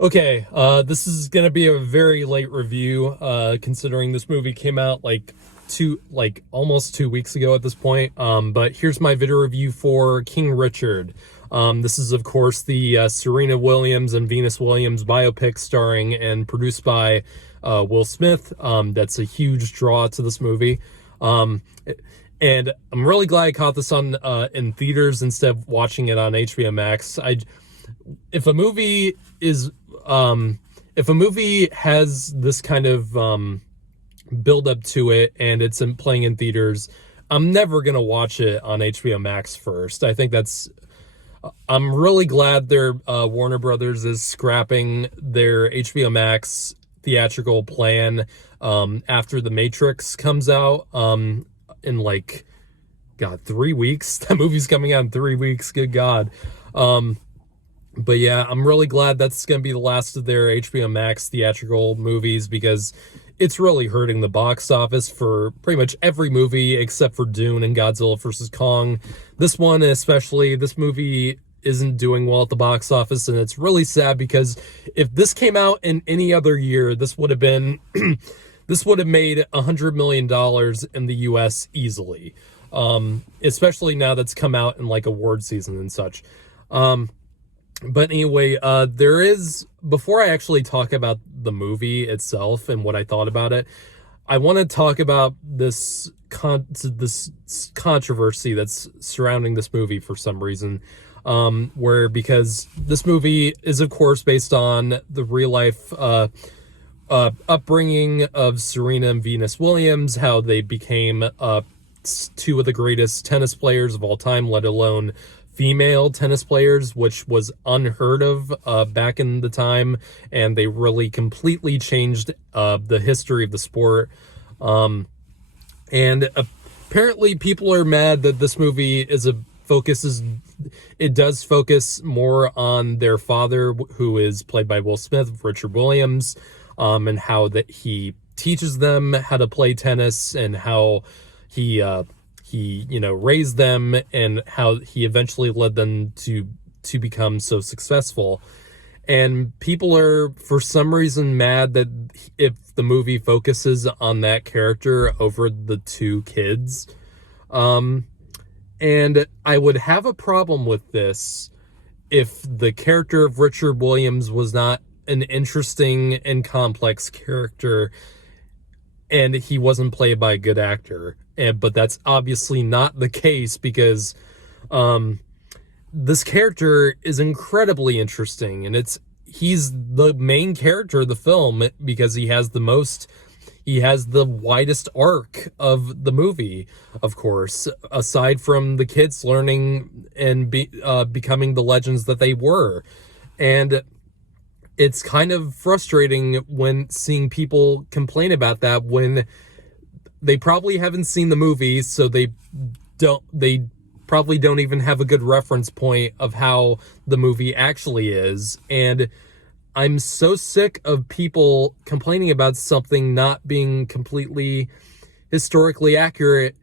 Okay, this is gonna be a very late review, considering this movie came out almost 2 weeks ago at this point. But here's my video review for King Richard. This is of course the Serena Williams and Venus Williams biopic starring and produced by Will Smith. That's a huge draw to this movie. And I'm really glad I caught this on in theaters instead of watching it on HBO Max. If a movie is if a movie has this kind of build up to it and it's playing in theaters, I'm never gonna watch it on HBO Max first. I think that's I'm really glad their Warner Brothers is scrapping their HBO Max theatrical plan after The Matrix comes out in like, God, 3 weeks. That movie's coming out in 3 weeks. Good God. But yeah, I'm really glad that's going to be the last of their HBO Max theatrical movies, because it's really hurting the box office for pretty much every movie except for Dune and Godzilla vs. Kong. This one especially, this movie isn't doing well at the box office, and it's really sad because if this came out in any other year, this would have been this would have made $100 million in the US easily. Especially now that's come out in like award season and such. But anyway, before I actually talk about the movie itself and what I thought about it, I want to talk about this controversy that's surrounding this movie for some reason. Because this movie is, of course, based on the real life upbringing of Serena and Venus Williams, how they became two of the greatest tennis players of all time, let alone female tennis players, which was unheard of back in the time, and they really completely changed the history of the sport. And apparently people are mad that this movie does focus more on their father, who is played by Will Smith, Richard Williams, and how that he teaches them how to play tennis, and how he raised them, and how he eventually led them to become so successful. And people are, for some reason, mad that if the movie focuses on that character over the two kids. And I would have a problem with this if the character of Richard Williams was not an interesting and complex character, and he wasn't played by a good actor. But that's obviously not the case, because this character is incredibly interesting, and he's the main character of the film because he has the widest arc of the movie, of course, aside from the kids learning and becoming the legends that they were. And it's kind of frustrating when seeing people complain about that when they probably haven't seen the movie, so they probably don't even have a good reference point of how the movie actually is. And I'm so sick of people complaining about something not being completely historically accurate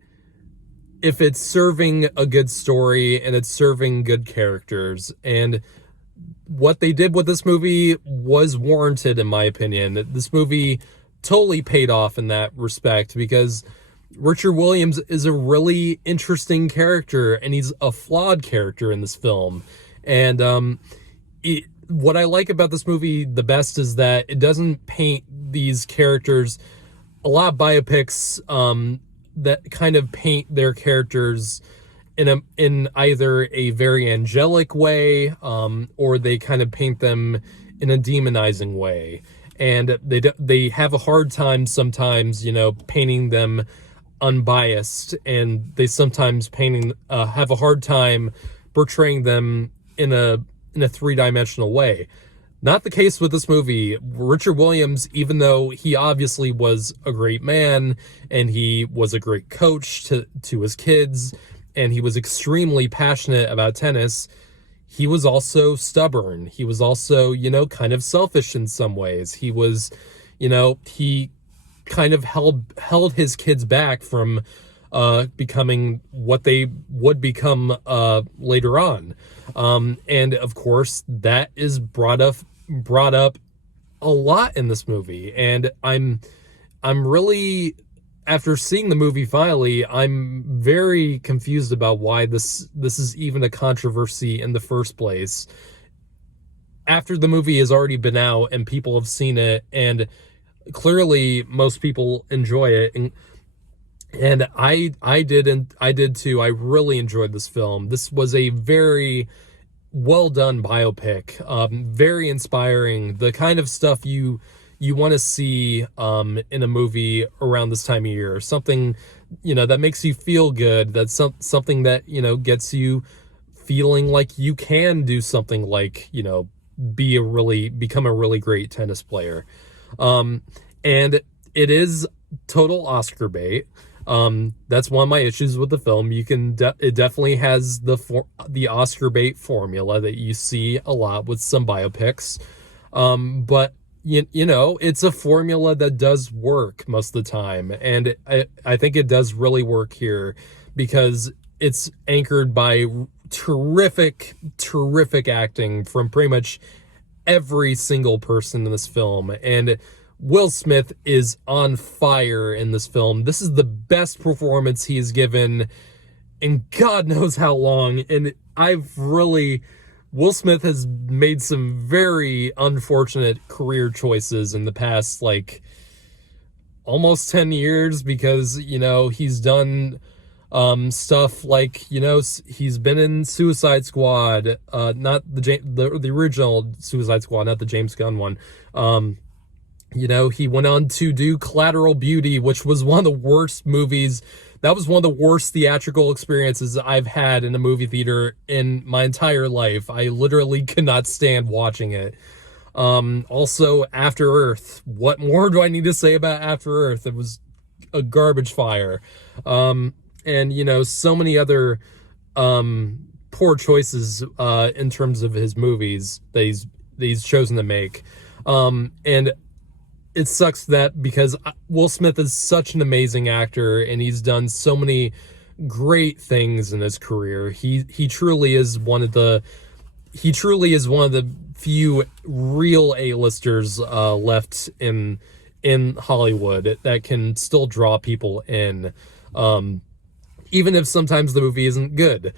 if it's serving a good story and it's serving good characters. And what they did with this movie was warranted, in my opinion. This movie totally paid off in that respect, because Richard Williams is a really interesting character, and he's a flawed character in this film. And what I like about this movie the best is that it doesn't paint these characters. A lot of biopics that kind of paint their characters in either a very angelic way, or they kind of paint them in a demonizing way. And they have a hard time sometimes, painting them unbiased, and they sometimes have a hard time portraying them in a three-dimensional way. Not the case with this movie. Richard Williams, even though he obviously was a great man, and he was a great coach to his kids, and he was extremely passionate about tennis, he was also stubborn. He was also, kind of selfish in some ways. He was, he kind of held his kids back from becoming what they would become later on. And of course, that is brought brought up a lot in this movie, and I'm really, after seeing the movie finally, I'm very confused about why this is even a controversy in the first place. After the movie has already been out and people have seen it, and clearly most people enjoy it, and I did too. I really enjoyed this film. This was a very well done biopic, very inspiring, the kind of stuff you want to see in a movie around this time of year. Something, that makes you feel good. That's something that, gets you feeling like you can do something like, become a really great tennis player. And it is total Oscar bait. That's one of my issues with the film. It definitely has the Oscar bait formula that you see a lot with some biopics. But it's a formula that does work most of the time. And I think it does really work here because it's anchored by terrific acting from pretty much every single person in this film. And Will Smith is on fire in this film. This is the best performance he's given in God knows how long. And Will Smith has made some very unfortunate career choices in the past, almost 10 years, because, he's done stuff like, he's been in Suicide Squad, not the original Suicide Squad, not the James Gunn one. He went on to do Collateral Beauty, which was one of the worst movies. That was one of the worst theatrical experiences I've had in a movie theater in my entire life. I literally could not stand watching it. Also, After Earth. What more do I need to say about After Earth? It was a garbage fire. And, so many other poor choices in terms of his movies that he's chosen to make. And it sucks that because Will Smith is such an amazing actor and he's done so many great things in his career. He truly is one of the few real A-listers left in Hollywood that can still draw people in, even if sometimes the movie isn't good.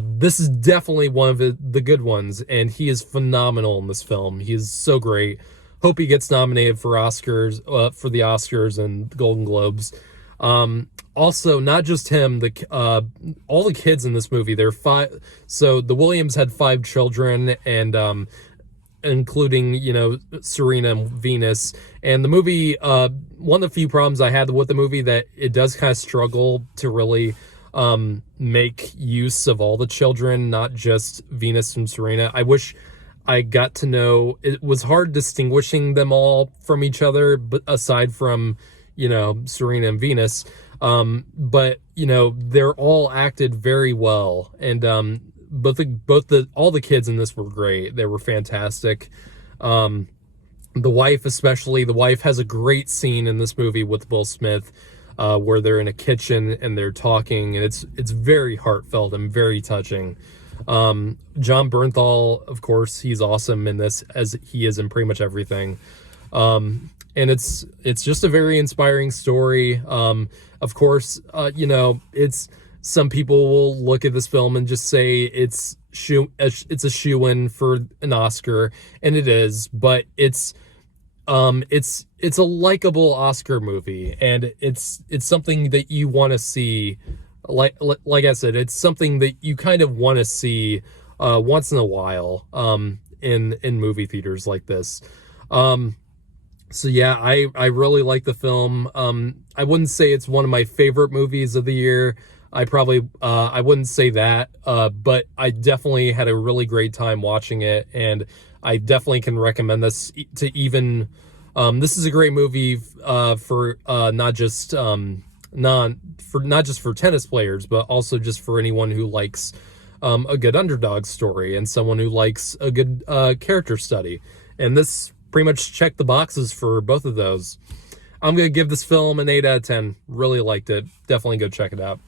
This is definitely one of the good ones, and he is phenomenal in this film. He is so great. Hope he gets nominated for Oscars, for the Oscars and the Golden Globes. Also, not just him, all the kids in this movie, they're 5. So the Williams had 5 children, and including, Serena and Venus. And the movie, one of the few problems I had with the movie, that it does kind of struggle to really make use of all the children, not just Venus and Serena. I wish I got to know, it was hard distinguishing them all from each other, but aside from, Serena and Venus. But, they're all acted very well. And all the kids in this were great. They were fantastic. The wife, especially, the wife has a great scene in this movie with Will Smith, where they're in a kitchen and they're talking, and it's very heartfelt and very touching. John Bernthal, of course, he's awesome in this, as he is in pretty much everything. And it's just a very inspiring story. Of course, it's, some people will look at this film and just say it's a shoo-in for an Oscar, and it is, but it's a likable Oscar movie, and it's something that you want to see. Like I said, it's something that you kind of want to see once in a while in movie theaters like this. So yeah, I really like the film. I wouldn't say it's one of my favorite movies of the year. I wouldn't say that, but I definitely had a really great time watching it, and I definitely can recommend this to even. This is a great movie for not just for tennis players, but also just for anyone who likes a good underdog story and someone who likes a good character study. And this pretty much checked the boxes for both of those. I'm going to give this film an 8 out of 10. Really liked it. Definitely go check it out.